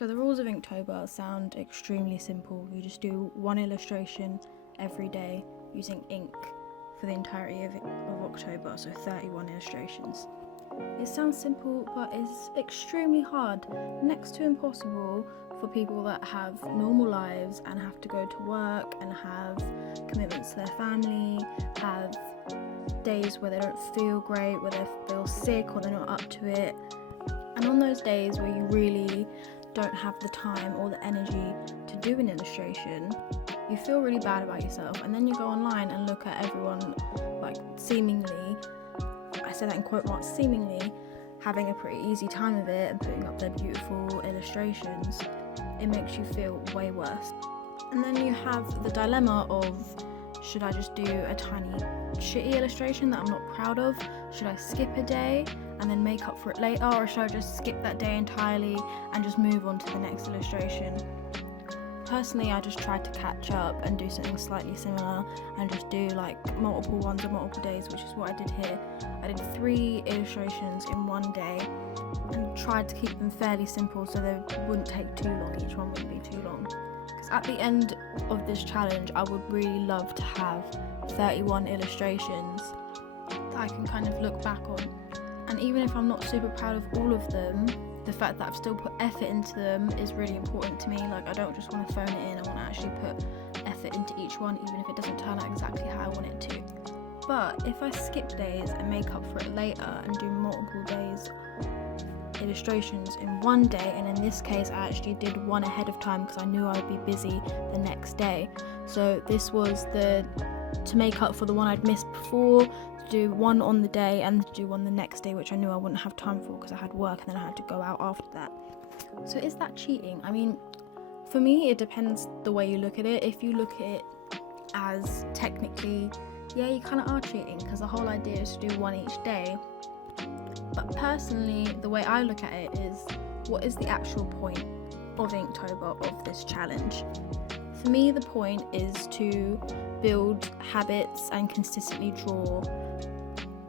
So the rules of Inktober sound extremely simple. You just do one illustration every day using ink for the entirety of October, so 31 illustrations. It sounds simple, but it's extremely hard, next to impossible for people that have normal lives and have to go to work and have commitments to their family, have days where they don't feel great, where they feel sick or they're not up to it. And on those days where you really don't have the time or the energy to do an illustration, you feel really bad about yourself, and then you go online and look at everyone like seemingly, I say that in quote marks, seemingly having a pretty easy time of it and putting up their beautiful illustrations. It makes you feel way worse. And then you have the dilemma of, should I just do a tiny shitty illustration that I'm not proud of? Should I skip a day and then make up for it later, or should I just skip that day entirely and just move on to the next illustration? Personally, I just tried to catch up and do something slightly similar and just do like multiple ones on multiple days, which is what I did here. I did 3 illustrations in one day and tried to keep them fairly simple so they wouldn't take too long, each one wouldn't be too long. Because at the end of this challenge, I would really love to have 31 illustrations that I can kind of look back on. And even if I'm not super proud of all of them, the fact that I've still put effort into them is really important to me. Like, I don't just want to phone it in, I want to actually put effort into each one, even if it doesn't turn out exactly how I want it to. But if I skip days and make up for it later and do multiple days illustrations in one day, and in this case I actually did one ahead of time because I knew I would be busy the next day. So this was to make up for the one I'd missed before, to do one on the day and to do one the next day, which I knew I wouldn't have time for because I had work and then I had to go out after that. So is that cheating? I mean, for me it depends the way you look at it. If you look at it as technically, yeah, you kind of are cheating because the whole idea is to do one each day. But personally, the way I look at it is, what is the actual point of Inktober, of this challenge? For me, the point is to build habits and consistently draw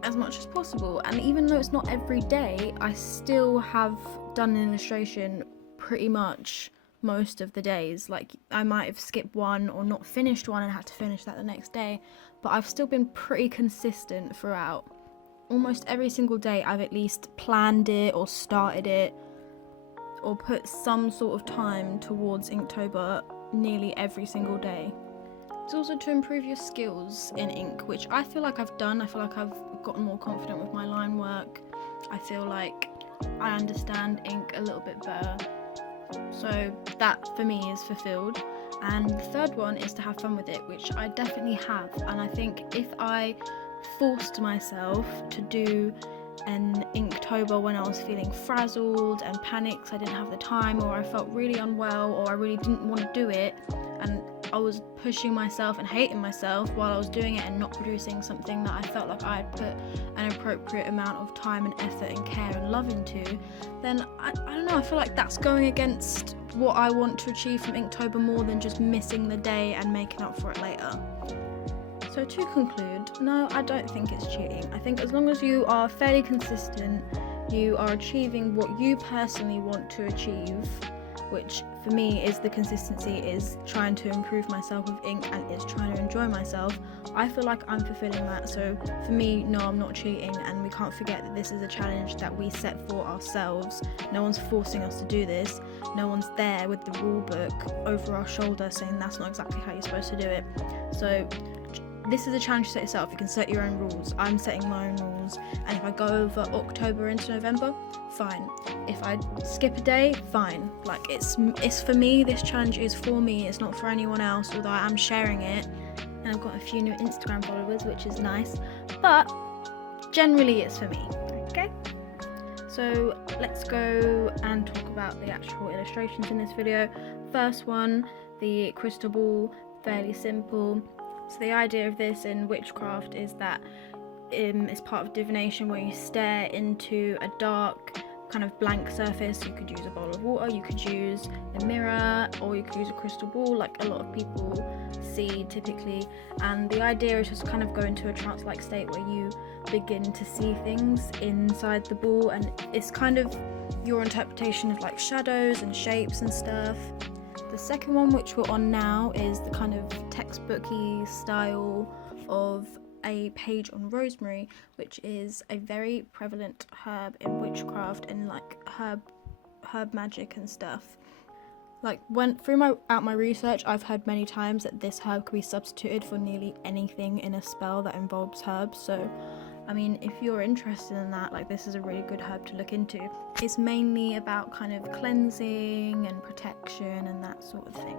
as much as possible. And even though it's not every day, I still have done an illustration pretty much most of the days. Like, I might have skipped one or not finished one and had to finish that the next day, but I've still been pretty consistent throughout. Almost every single day I've at least planned it or started it or put some sort of time towards Inktober nearly every single day. It's also to improve your skills in ink, which I feel like I've done. I feel like I've gotten more confident with my line work. I feel like I understand ink a little bit better. So that for me is fulfilled. And the third one is to have fun with it, which I definitely have. And I think if I forced myself to do an Inktober when I was feeling frazzled and panicked, I didn't have the time, or I felt really unwell, or I really didn't want to do it, and I was pushing myself and hating myself while I was doing it and not producing something that I felt like I had put an appropriate amount of time and effort and care and love into, then I don't know, I feel like that's going against what I want to achieve from Inktober more than just missing the day and making up for it later. So to conclude, no, I don't think it's cheating. I think as long as you are fairly consistent, you are achieving what you personally want to achieve, which for me is the consistency, is trying to improve myself with ink and is trying to enjoy myself. I feel like I'm fulfilling that. So for me, no, I'm not cheating, and we can't forget that this is a challenge that we set for ourselves. No one's forcing us to do this. No one's there with the rule book over our shoulder saying that's not exactly how you're supposed to do it. So this is a challenge to set yourself. You can set your own rules. I'm setting my own rules, and if I go over October into November, fine. If I skip a day, fine. Like, it's for me. This challenge is for me. It's not for anyone else, although I am sharing it, and I've got a few new Instagram followers, which is nice, but generally it's for me. Okay, so let's go and talk about the actual illustrations in this video. First one, the crystal ball, fairly simple. So the idea of this in witchcraft is that it's part of divination, where you stare into a dark kind of blank surface. You could use a bowl of water, you could use a mirror, or you could use a crystal ball, like a lot of people see typically, and the idea is just kind of go into a trance-like state where you begin to see things inside the ball, and it's kind of your interpretation of like shadows and shapes and stuff. The second one, which we're on now, is the kind of textbooky style of a page on rosemary, which is a very prevalent herb in witchcraft and like herb magic and stuff. Like when through my research, I've heard many times that this herb could be substituted for nearly anything in a spell that involves herbs. So I mean, if you're interested in that, like, this is a really good herb to look into. It's mainly about kind of cleansing and protection and that sort of thing.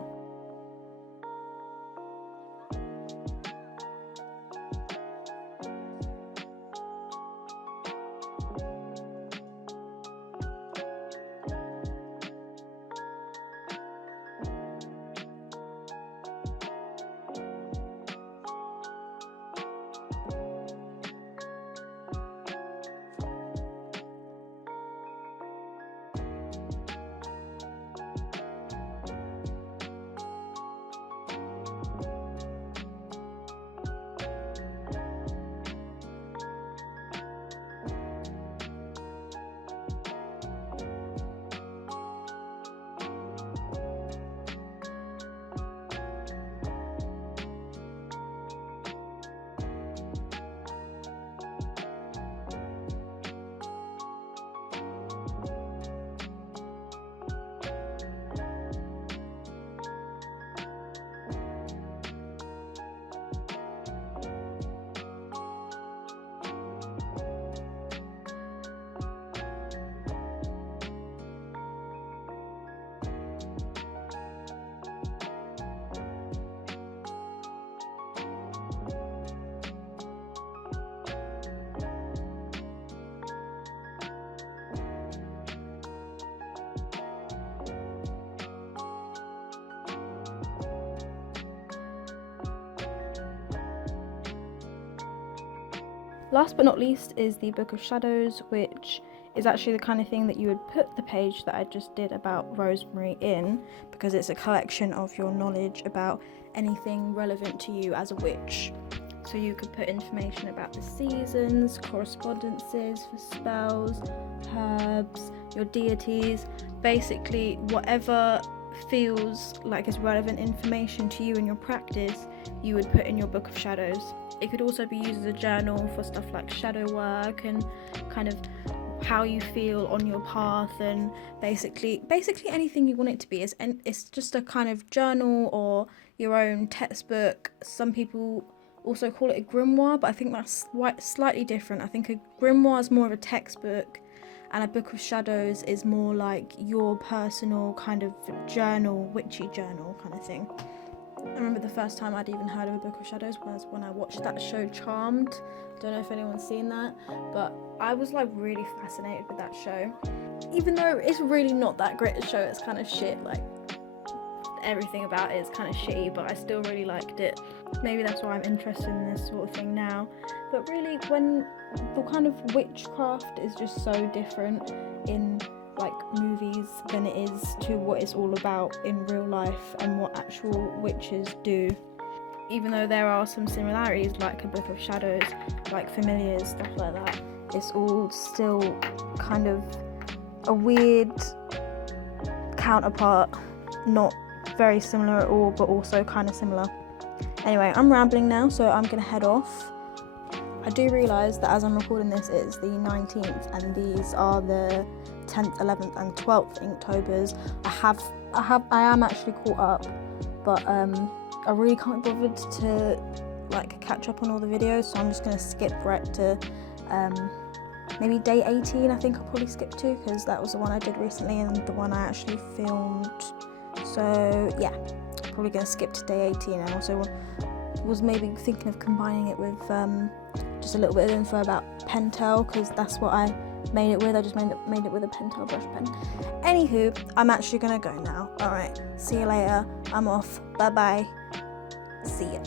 Last but not least is the Book of Shadows, which is actually the kind of thing that you would put the page that I just did about rosemary in, because it's a collection of your knowledge about anything relevant to you as a witch. So you could put information about the seasons, correspondences for spells, herbs, your deities, basically whatever feels like is relevant information to you in your practice, you would put in your Book of Shadows. It could also be used as a journal for stuff like shadow work and kind of how you feel on your path, and basically anything you want it to be. It's just a kind of journal or your own textbook. Some people also call it a grimoire, but I think that's slightly different. I think a grimoire is more of a textbook, and a Book of Shadows is more like your personal kind of journal, witchy journal kind of thing. I remember the first time I'd even heard of a Book of Shadows was when I watched that show Charmed. I don't know if anyone's seen that, but I was like really fascinated with that show. Even though it's really not that great a show, it's kind of shit, like everything about it is kind of shitty, but I still really liked it. Maybe that's why I'm interested in this sort of thing now. But really, when the kind of witchcraft is just so different in like movies than it is to what it's all about in real life and what actual witches do. Even though there are some similarities, like a Book of Shadows, like familiars, stuff like that, it's all still kind of a weird counterpart, not very similar at all, but also kind of similar. Anyway, I'm rambling now, so I'm gonna head off. I do realise that as I'm recording this, it's the 19th, and these are the 10th, 11th and 12th Inktobers. I am actually caught up, but I really can't be bothered to like catch up on all the videos, so I'm just going to skip right to maybe day 18. I think I'll probably skip to, because that was the one I did recently and the one I actually filmed. So yeah, probably going to skip to day 18, and also was maybe thinking of combining it with just a little bit of info about Pentel, because that's what I made it with. I just made it with a Pentel brush pen. Anywho, I'm actually gonna go now. Alright, see you later. I'm off. Bye bye. See ya.